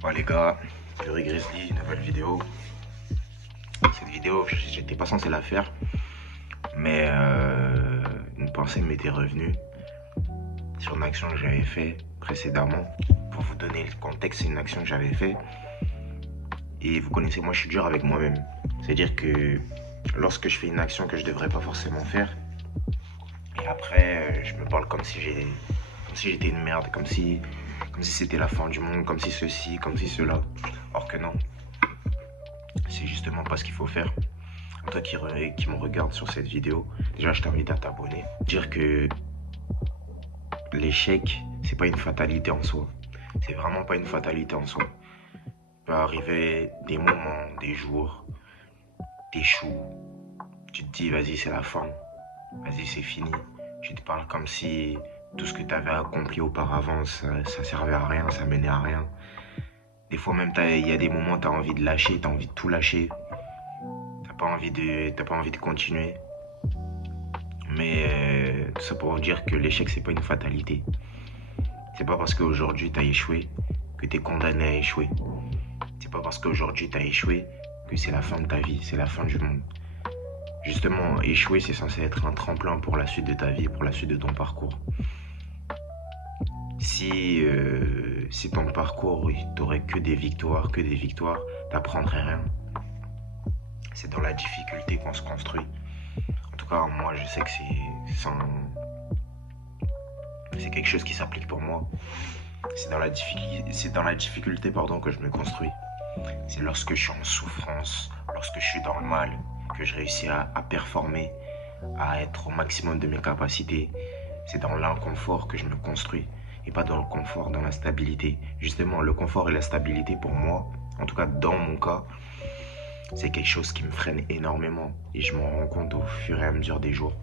Bon les gars, Yuri Grizzly, nouvelle vidéo. Cette vidéo, j'étais pas censé la faire, mais une pensée m'était revenue sur une action que j'avais fait précédemment. Pour vous donner le contexte, c'est une action que j'avais fait. Et vous connaissez, moi je suis dur avec moi-même. C'est-à-dire que lorsque je fais une action que je devrais pas forcément faire, et après je me parle comme si j'étais une merde, comme si c'était la fin du monde, comme si ceci, comme si cela. Or que non, c'est justement pas ce qu'il faut faire. Toi qui me regarde sur cette vidéo, déjà je t'invite à t'abonner. Dire que l'échec, c'est pas une fatalité en soi. C'est vraiment pas une fatalité en soi. Il peut arriver des moments, des jours, t'échoues, tu te dis vas-y c'est la fin, vas-y c'est fini. Tu te parles comme si tout ce que tu avais accompli auparavant, ça servait à rien, ça menait à rien. Des fois même, il y a des moments où tu as envie de lâcher, tu as envie de tout lâcher. T'as pas envie de continuer. Mais tout ça pour vous dire que l'échec, c'est pas une fatalité. C'est pas parce qu'aujourd'hui tu as échoué que tu es condamné à échouer. C'est pas parce qu'aujourd'hui tu as échoué que c'est la fin de ta vie, c'est la fin du monde. Justement, échouer, c'est censé être un tremplin pour la suite de ta vie, pour la suite de ton parcours. Si ton parcours, t'aurais que des victoires, t'apprendrais rien. C'est dans la difficulté qu'on se construit. En tout cas, moi, je sais que c'est quelque chose qui s'applique pour moi. C'est dans la difficulté que je me construis. C'est lorsque je suis en souffrance, lorsque je suis dans le mal, que je réussis à performer, à être au maximum de mes capacités. C'est dans l'inconfort que je me construis et pas dans le confort, dans la stabilité. Justement, le confort et la stabilité pour moi, en tout cas dans mon cas, c'est quelque chose qui me freine énormément et je m'en rends compte au fur et à mesure des jours.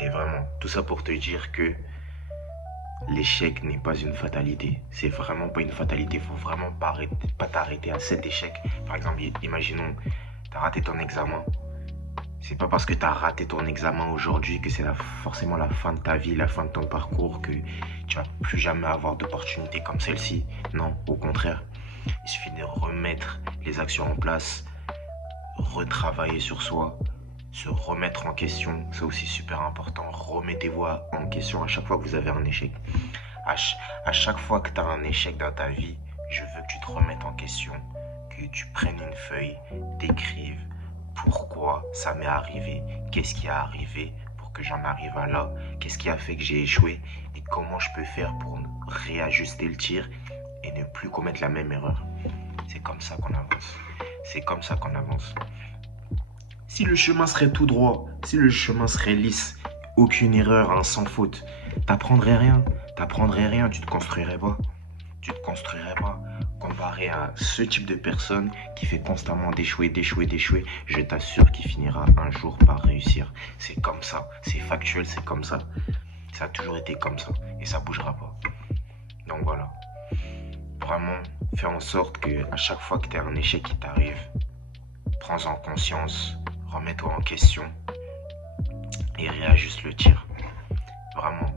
Et vraiment, tout ça pour te dire que l'échec n'est pas une fatalité. C'est vraiment pas une fatalité. Il faut vraiment pas t'arrêter à cet échec. Par exemple, imaginons, tu as raté ton examen. C'est pas parce que tu as raté ton examen aujourd'hui que c'est forcément la fin de ta vie, la fin de ton parcours, que tu vas plus jamais avoir d'opportunités comme celle-ci. Non, au contraire. Il suffit de remettre les actions en place, retravailler sur soi, se remettre en question. C'est aussi super important. Remettez-vous en question à chaque fois que vous avez un échec. À chaque fois que tu as un échec dans ta vie, je veux que tu te remettes en question, que tu prennes une feuille, t'écrives pourquoi ça m'est arrivé, qu'est-ce qui est arrivé pour que j'en arrive à là, qu'est-ce qui a fait que j'ai échoué et comment je peux faire pour réajuster le tir et ne plus commettre la même erreur. C'est comme ça qu'on avance. C'est comme ça qu'on avance. Si le chemin serait tout droit, si le chemin serait lisse, aucune erreur, hein, sans faute, t'apprendrais rien, tu te construirais pas. Comparé à ce type de personne qui fait constamment d'échouer, je t'assure qu'il finira un jour par réussir. C'est comme ça, c'est factuel, c'est comme ça. Ça a toujours été comme ça et ça bougera pas. Donc voilà. Vraiment, fais en sorte que à chaque fois que tu as un échec qui t'arrive, prends-en conscience, remets-toi en question et réajuste le tir. Vraiment,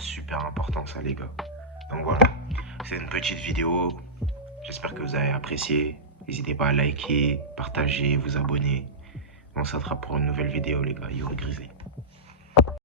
super important ça les gars. Donc voilà, c'est une petite vidéo. J'espère que vous avez apprécié. N'hésitez pas à liker, partager, vous abonner. On se retrouve pour une nouvelle vidéo les gars. Yuri Grizzly.